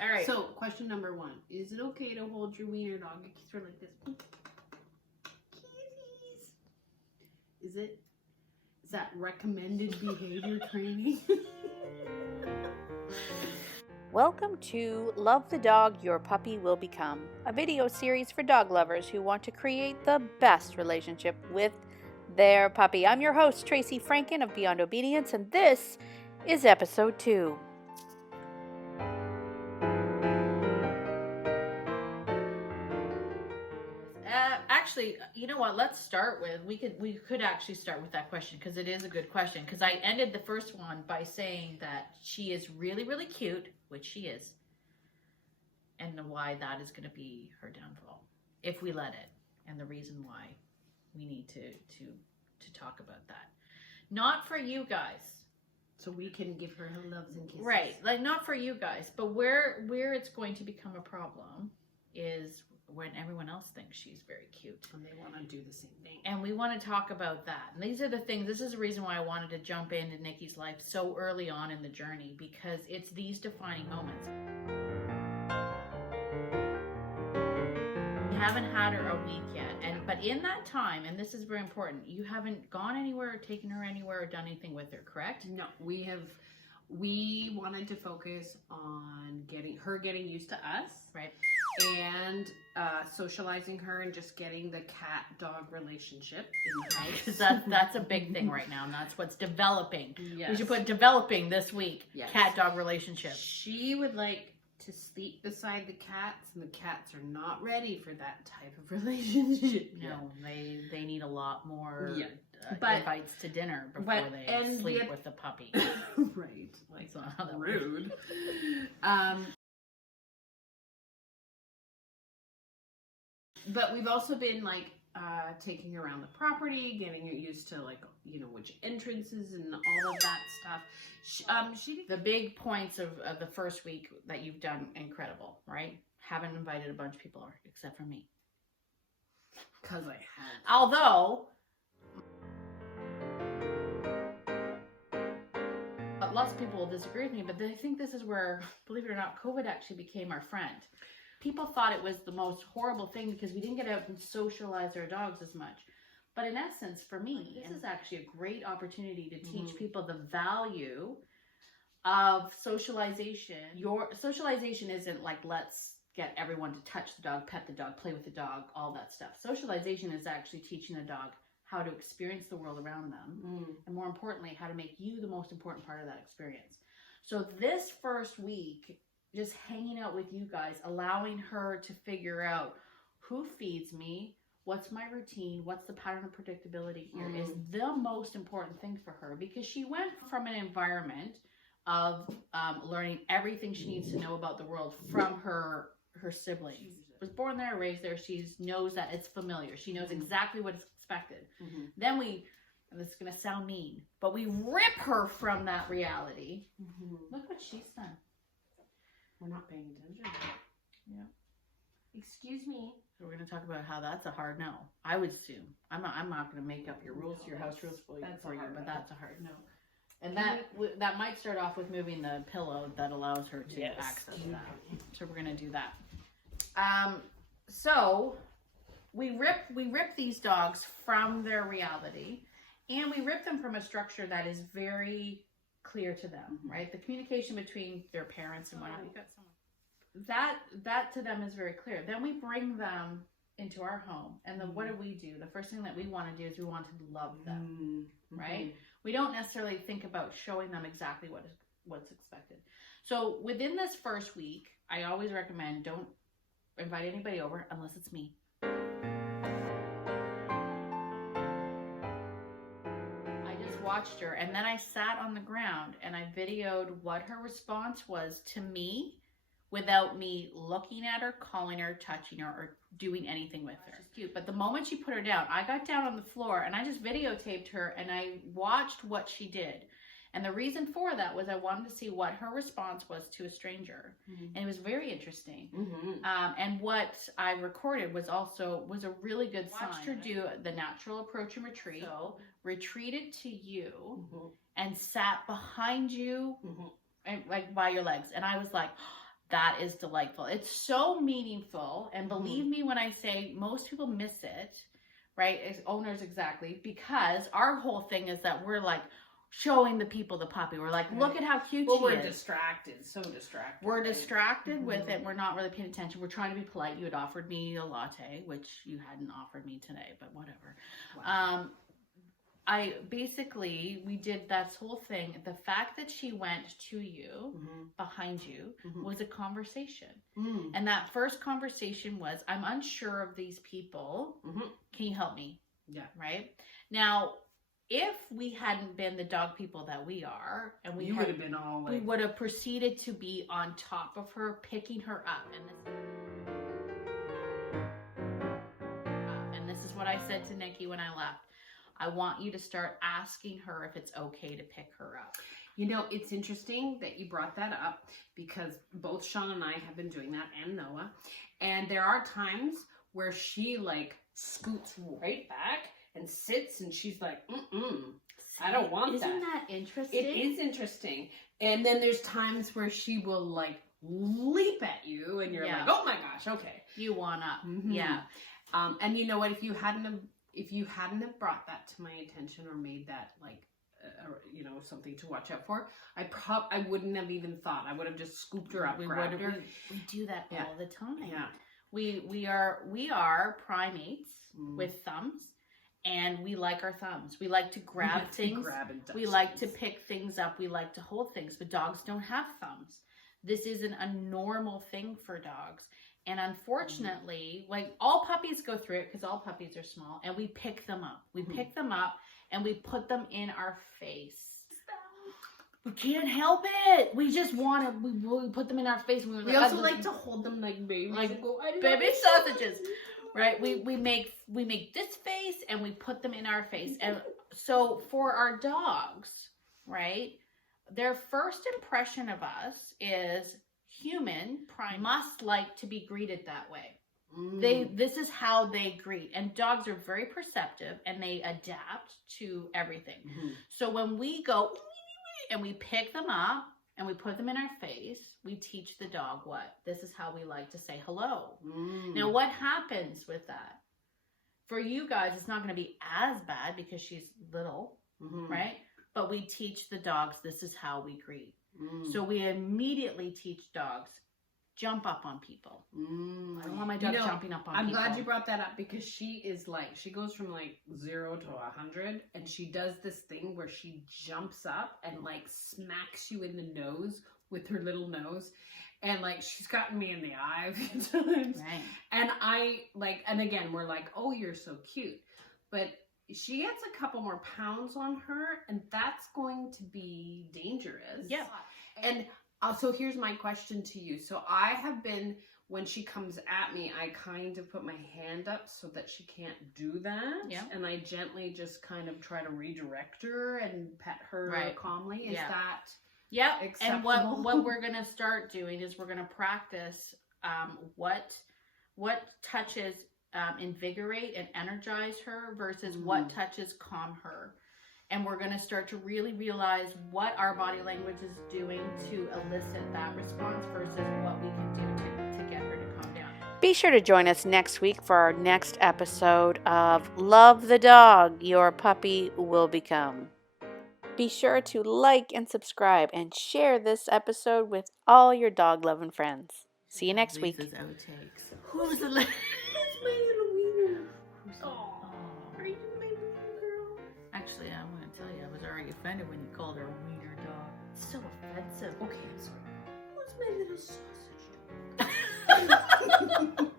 All right. So, question number 1. Is it okay to hold your wiener dog and kiss her like this? Kitties. Is that recommended behavior training? Welcome to Love the Dog Your Puppy Will Become, a video series for dog lovers who want to create the best relationship with their puppy. I'm your host, Tracy Franken of Beyond Obedience, and this is episode 2. Actually, you know what? Let's start with we could actually start with that question because it is a good question. Because I ended the first one by saying that she is really, really cute, which she is, and why that is going to be her downfall if we let it, and the reason why we need to talk about that. Not for you guys, so we can give her loves and kisses. Right, like not for you guys, but where it's going to become a problem is when everyone else thinks she's very cute. And they want to do the same thing. And we want to talk about that. And these are the things, this is the reason why I wanted to jump into Nikki's life so early on in the journey, because it's these defining moments. We haven't had her a week yet, but in that time, and this is very important, you haven't gone anywhere or taken her anywhere or done anything with her, correct? No, we wanted to focus on getting used to us. Right. And socializing her and just getting the cat-dog relationship in the house. Because that's a big thing right now, and that's what's developing. Yes. We should put developing this week. Yes. Cat-dog relationship. She would like to sleep beside the cats, and the cats are not ready for that type of relationship. No, they need a lot more but invites to dinner before they sleep with the puppy. Right. Like, that's not how that rude. But we've also been like taking her around the property, getting her used to like, you know, which entrances and all of that stuff. The big points of the first week that you've done incredible, right? Haven't invited a bunch of people over, except for me. Because I had. Although lots of people will disagree with me, but I think this is where, believe it or not, COVID actually became our friend. People thought it was the most horrible thing because we didn't get out and socialize our dogs as much. But in essence, for me, this is actually a great opportunity to teach people the value of socialization. Your socialization isn't like, let's get everyone to touch the dog, pet the dog, play with the dog, all that stuff. Socialization is actually teaching the dog how to experience the world around them. And more importantly, how to make you the most important part of that experience. So this first week, just hanging out with you guys, allowing her to figure out who feeds me, what's my routine, what's the pattern of predictability here is the most important thing for her, because she went from an environment of learning everything she needs to know about the world from her siblings. Was born there, raised there. She knows that it's familiar. She knows exactly what is expected. Then and this is going to sound mean, but we rip her from that reality. Look what she's done. We're not paying attention. Yeah. Excuse me. So we're going to talk about how that's a hard no. I would assume. I'm not going to make up your rules, your house rules for you, but that's a hard no. And that might start off with moving the pillow that allows her to access that. So we're going to do that. So we rip these dogs from their reality, and we rip them from a structure that is very clear to them, right? The communication between their parents and whatnot. That to them is very clear. Then we bring them into our home, and then what do? The first thing that we want to do is we want to love them, right? We don't necessarily think about showing them exactly what's expected. So within this first week, I always recommend don't invite anybody over unless it's me. Watched her, and then I sat on the ground and I videoed what her response was to me without me looking at her, calling her, touching her, or doing anything with her. She's cute. But the moment she put her down, I got down on the floor and I just videotaped her and I watched what she did. And the reason for that was I wanted to see what her response was to a stranger. And it was very interesting. And what I recorded was a really good sign. Watched her do the natural approach and retreat. So retreated to you and sat behind you and like by your legs. And I was like, that is delightful. It's so meaningful. And believe me when I say most people miss it, right? As owners, exactly. Because our whole thing is that we're like showing the people the puppy. We're like, look at how cute she we're is. distracted. So distracted. We're distracted with it. We're not really paying attention. We're trying to be polite. You had offered me a latte, which you hadn't offered me today, but whatever. Wow. We did that whole thing. The fact that she went to you, behind you, was a conversation. And that first conversation was, I'm unsure of these people. Can you help me? Yeah. Right? Now, if we hadn't been the dog people that we are, and we would have been all like, we would have proceeded to be on top of her, picking her up. And this is what I said to Nikki when I left. I want you to start asking her if it's okay to pick her up. You know, it's interesting that you brought that up because both Sean and I have been doing that, and Noah. And there are times where she like scoots right back and sits, and she's like, I don't want that. Isn't that interesting? It is interesting. And then there's times where she will like leap at you, and you're like, oh my gosh, okay. You want up. Yeah. And you know what? If you hadn't have brought that to my attention or made that like, you know, something to watch out for, I wouldn't have even thought. I would have just scooped her up, grabbed her. We do that all the time. Yeah. We are primates with thumbs, and we like our thumbs. We like to grab things. We like to pick things up. We like to hold things, but dogs don't have thumbs. This isn't a normal thing for dogs. And unfortunately, like all puppies go through it because all puppies are small, and we pick them up. We pick them up and we put them in our face. We can't help it. We just want to. We put them in our face. And we also like to hold them like babies. Like baby sausages, right? We make this face and we put them in our face. And so for our dogs, right? Their first impression of us is human must like to be greeted that way. This is how they greet, and dogs are very perceptive and they adapt to everything. So when we go and we pick them up and we put them in our face, we teach the dog what? This is how we like to say hello. Now what happens with that? For you guys, it's not going to be as bad because she's little, right? But we teach the dogs this is how we greet. So we immediately teach dogs, jump up on people. I don't want my dog jumping up on people. I'm glad you brought that up because she goes from like 0 to 100, and she does this thing where she jumps up and like smacks you in the nose with her little nose. And like, she's gotten me in the eye a few times. Right. And again, we're like, oh, you're so cute. But she gets a couple more pounds on her, and that's going to be dangerous. Yeah. And so here's my question to you. So I have been, when she comes at me, I kind of put my hand up so that she can't do that. Yeah. And I gently just kind of try to redirect her and pet her calmly. Is that acceptable? And what we're going to start doing is we're going to practice what touches invigorate and energize her versus what touches calm her. And we're going to start to really realize what our body language is doing to elicit that response versus what we can do to get her to calm down. Be sure to join us next week for our next episode of Love the Dog Your Puppy Will Become. Be sure to like and subscribe and share this episode with all your dog-loving friends. See you next week. Lisa's outtakes. Who's the last? Actually, I'm going to tell you, I was already offended when you called her a wiener dog. It's so offensive. Okay, I'm sorry. Who's my little sausage dog?